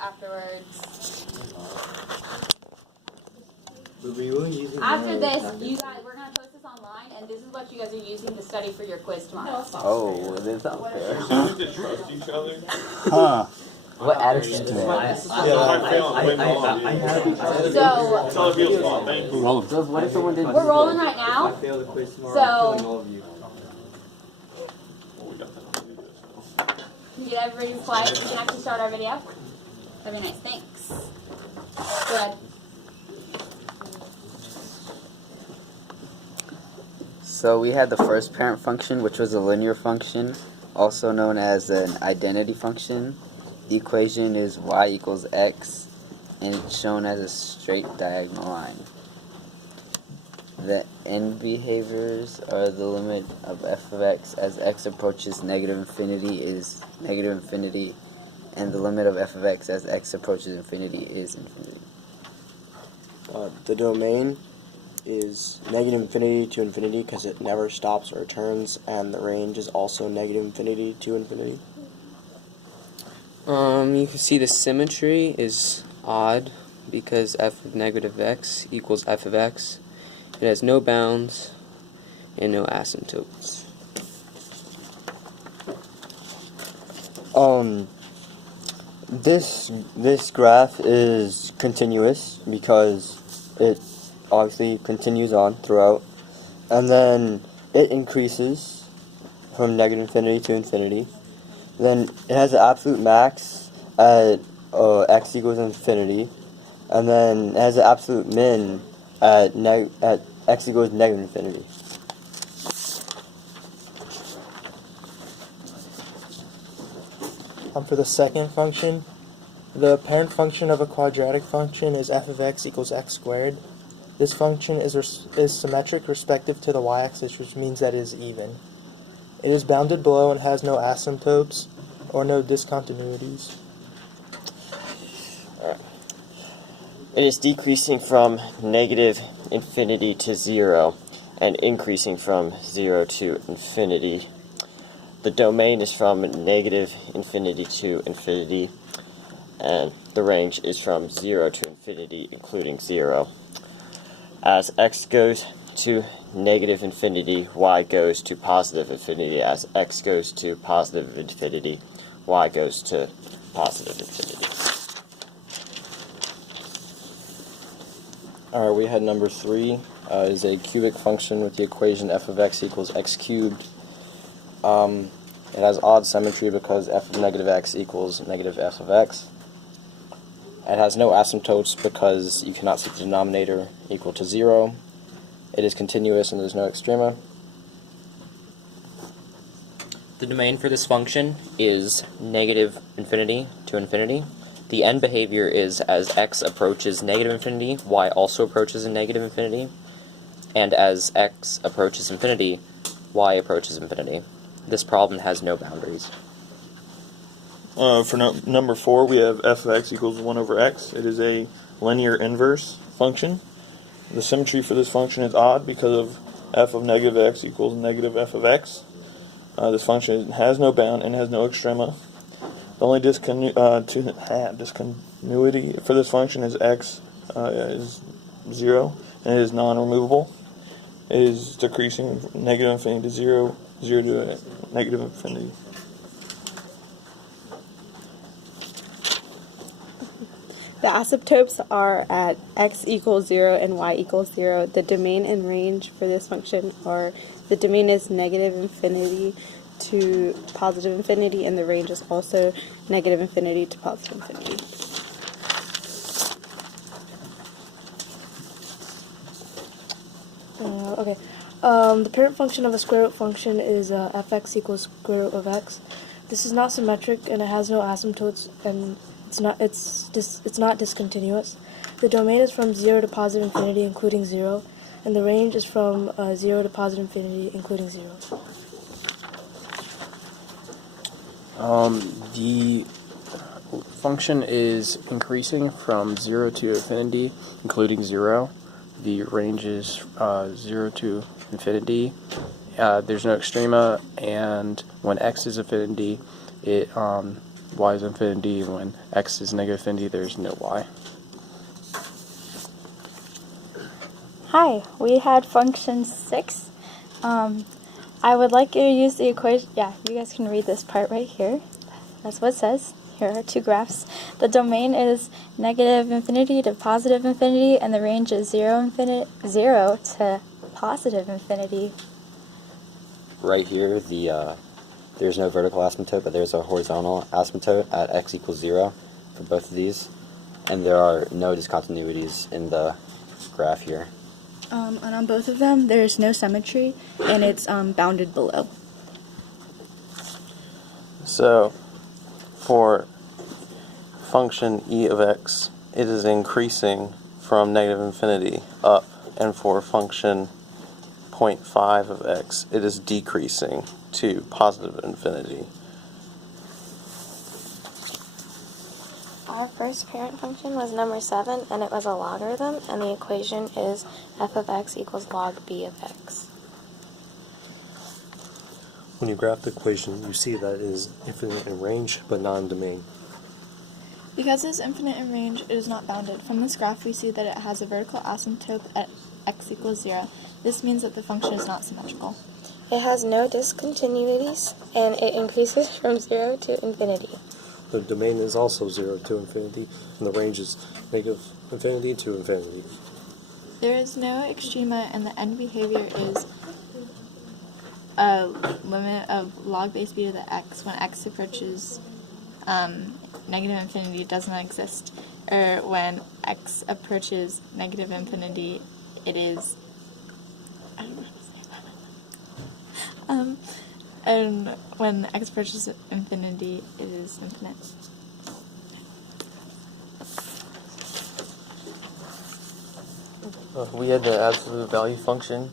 afterwards. After this, you guys, we're going to post this online, and this is what you guys are using to study for your quiz tomorrow. Oh, it is out there. So we trust each other? Huh. What attitude do I So what if someone did? We're rolling right now. I fail the quiz tomorrow. So, I'm killing all of you. you get everybody's quiet. We can actually start our video. That'd be nice. Thanks. Go ahead. So we had the first parent function, which was a linear function, also known as an identity function. The equation is y equals x, and it's shown as a straight diagonal line. The end behaviors are the limit of f of x as x approaches negative infinity is negative infinity, and the limit of f of x as x approaches infinity is infinity. The domain is negative infinity to infinity because it never stops or returns, and the range is also negative infinity to infinity. You can see the symmetry is odd because f of negative x equals f of x. It has no bounds and no asymptotes. This graph is continuous because it obviously continues on throughout, and then it increases from negative infinity to infinity. Then it has the absolute max at x equals infinity, and then it has the absolute min at x equals negative infinity. For the second function, the parent function of a quadratic function is f of x equals x squared. This function is symmetric respective to the y-axis, which means that it is even. It is bounded below and has no asymptotes or no discontinuities. It is decreasing from negative infinity to 0 and increasing from 0 to infinity. The domain is from negative infinity to infinity, and the range is from 0 to infinity, including 0. As x goes to negative infinity, y goes to positive infinity. As x goes to positive infinity, y goes to positive infinity. Alright, we had number 3 is a cubic function with the equation f of x equals x cubed. It has odd symmetry because f of negative x equals negative f of x. It has no asymptotes because you cannot set the denominator equal to 0. It is continuous and there's no extrema. The domain for this function is negative infinity to infinity. The end behavior is as x approaches negative infinity, y also approaches a negative infinity, and as x approaches infinity, y approaches infinity. This problem has no boundaries. For number 4, we have f of x equals 1 over x. It is a linear inverse function. The symmetry for this function is odd because of f of negative x equals negative f of x. This function has no bound and has no extrema. The only discontinuity for this function is x is 0, and it is non-removable. It is decreasing from negative infinity to 0, 0 to negative infinity. The asymptotes are at x equals 0 and y equals 0. The domain and range for this function are, the domain is negative infinity to positive infinity, and the range is also negative infinity to positive infinity. The parent function of a square root function is fx equals square root of x. This is not symmetric and it has no asymptotes, and it's not discontinuous. The domain is from 0 to positive infinity, including 0, and the range is from 0 to positive infinity, including 0. The function is increasing from 0 to infinity, including 0. The range is 0 to infinity. There's no extrema, and when x is infinity, it y is infinity, and when x is negative infinity, there's no y. Hi, we had function 6. I would like you to use the equation. Yeah, you guys can read this part right here. That's what it says. Here are two graphs. The domain is negative infinity to positive infinity, and the range is 0 to positive infinity. Right here, there's no vertical asymptote, but there's a horizontal asymptote at x equals 0 for both of these, and there are no discontinuities in the graph here. And on both of them, there's no symmetry, and it's bounded below. So, for function e of x, it is increasing from negative infinity up, and for function 0.5 of x, it is decreasing to positive infinity. Our first parent function was number 7, and it was a logarithm, and the equation is f of x equals log b of x. When you graph the equation, you see that it is infinite in range, but not in domain. Because it is infinite in range, it is not bounded. From this graph, we see that it has a vertical asymptote at x equals 0. This means that the function is not symmetrical. It has no discontinuities, and it increases from 0 to infinity. The domain is also 0 to infinity, and the range is negative infinity to infinity. There is no extrema, and the end behavior is a limit of log base b to the x. When x approaches negative infinity, it does not exist. Or when x approaches negative infinity, it is, I don't know how to say that. And when x approaches infinity, it is infinite. We had the absolute value function.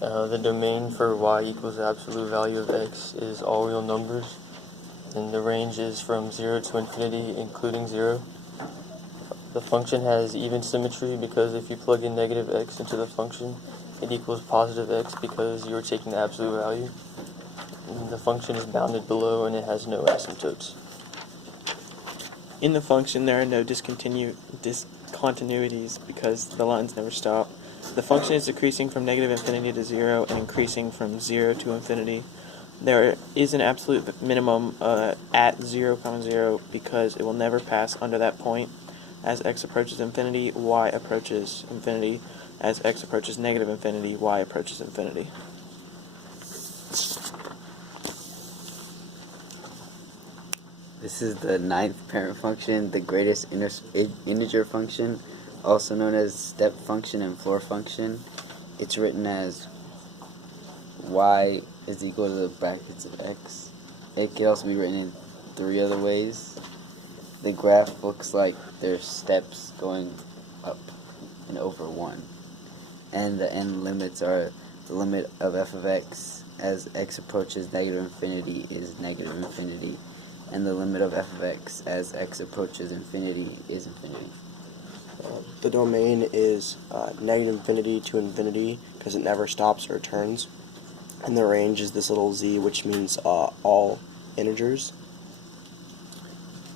The domain for y equals the absolute value of x is all real numbers, and the range is from 0 to infinity, including 0. The function has even symmetry because if you plug in negative x into the function, it equals positive x because you're taking the absolute value. And the function is bounded below, and it has no asymptotes. In the function, there are no discontinuities because the lines never stop. The function is decreasing from negative infinity to 0 and increasing from 0 to infinity. There is an absolute minimum at 0, 0 because it will never pass under that point. As x approaches infinity, y approaches infinity. As x approaches negative infinity, y approaches infinity. This is the 9th parent function, the greatest integer function, also known as step function and floor function. It's written as y is equal to the brackets of x. It can also be written in 3 other ways. The graph looks like there's steps going up and over 1. And the end limits are the limit of f of x as x approaches negative infinity is negative infinity. And the limit of f of x as x approaches infinity is infinity. The domain is negative infinity to infinity because it never stops or turns. And the range is this little z, which means all integers.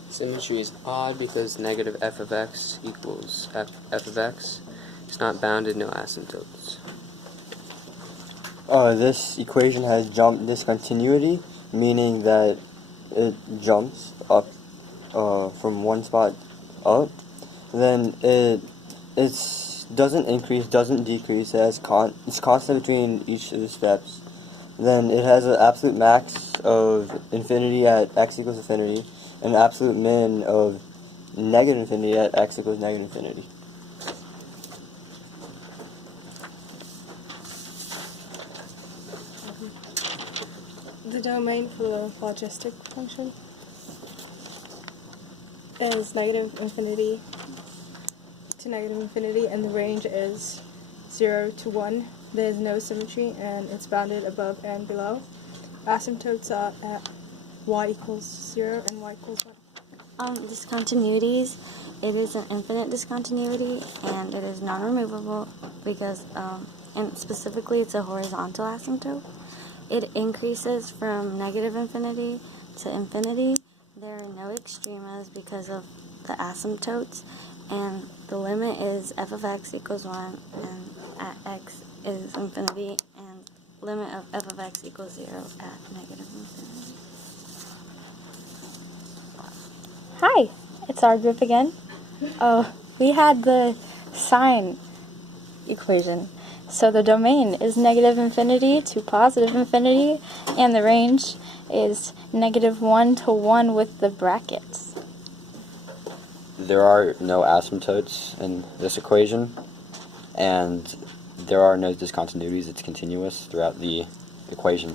Symmetry is odd because negative f of x equals f of x. It's not bounded, no asymptotes. This equation has jump discontinuity, meaning that it jumps up from one spot up. Then it doesn't increase, doesn't decrease. It's constant between each of the steps. Then it has an absolute max of infinity at x equals infinity, and an absolute min of negative infinity at x equals negative infinity. The domain for the logistic function is negative infinity to negative infinity, and the range is 0 to 1. There is no symmetry, and it's bounded above and below. Asymptotes are at y equals 0 and y equals 1. Discontinuities, it is an infinite discontinuity, and it is non-removable because, and specifically, it's a horizontal asymptote. It increases from negative infinity to infinity. There are no extremas because of the asymptotes, and the limit is f of x equals 1, and at x is infinity, and limit of f of x equals 0 at negative infinity. Hi, it's our group again. Oh, we had the sine equation. So the domain is negative infinity to positive infinity, and the range is negative 1 to 1 with the brackets. There are no asymptotes in this equation, and there are no discontinuities. It's continuous throughout the equation.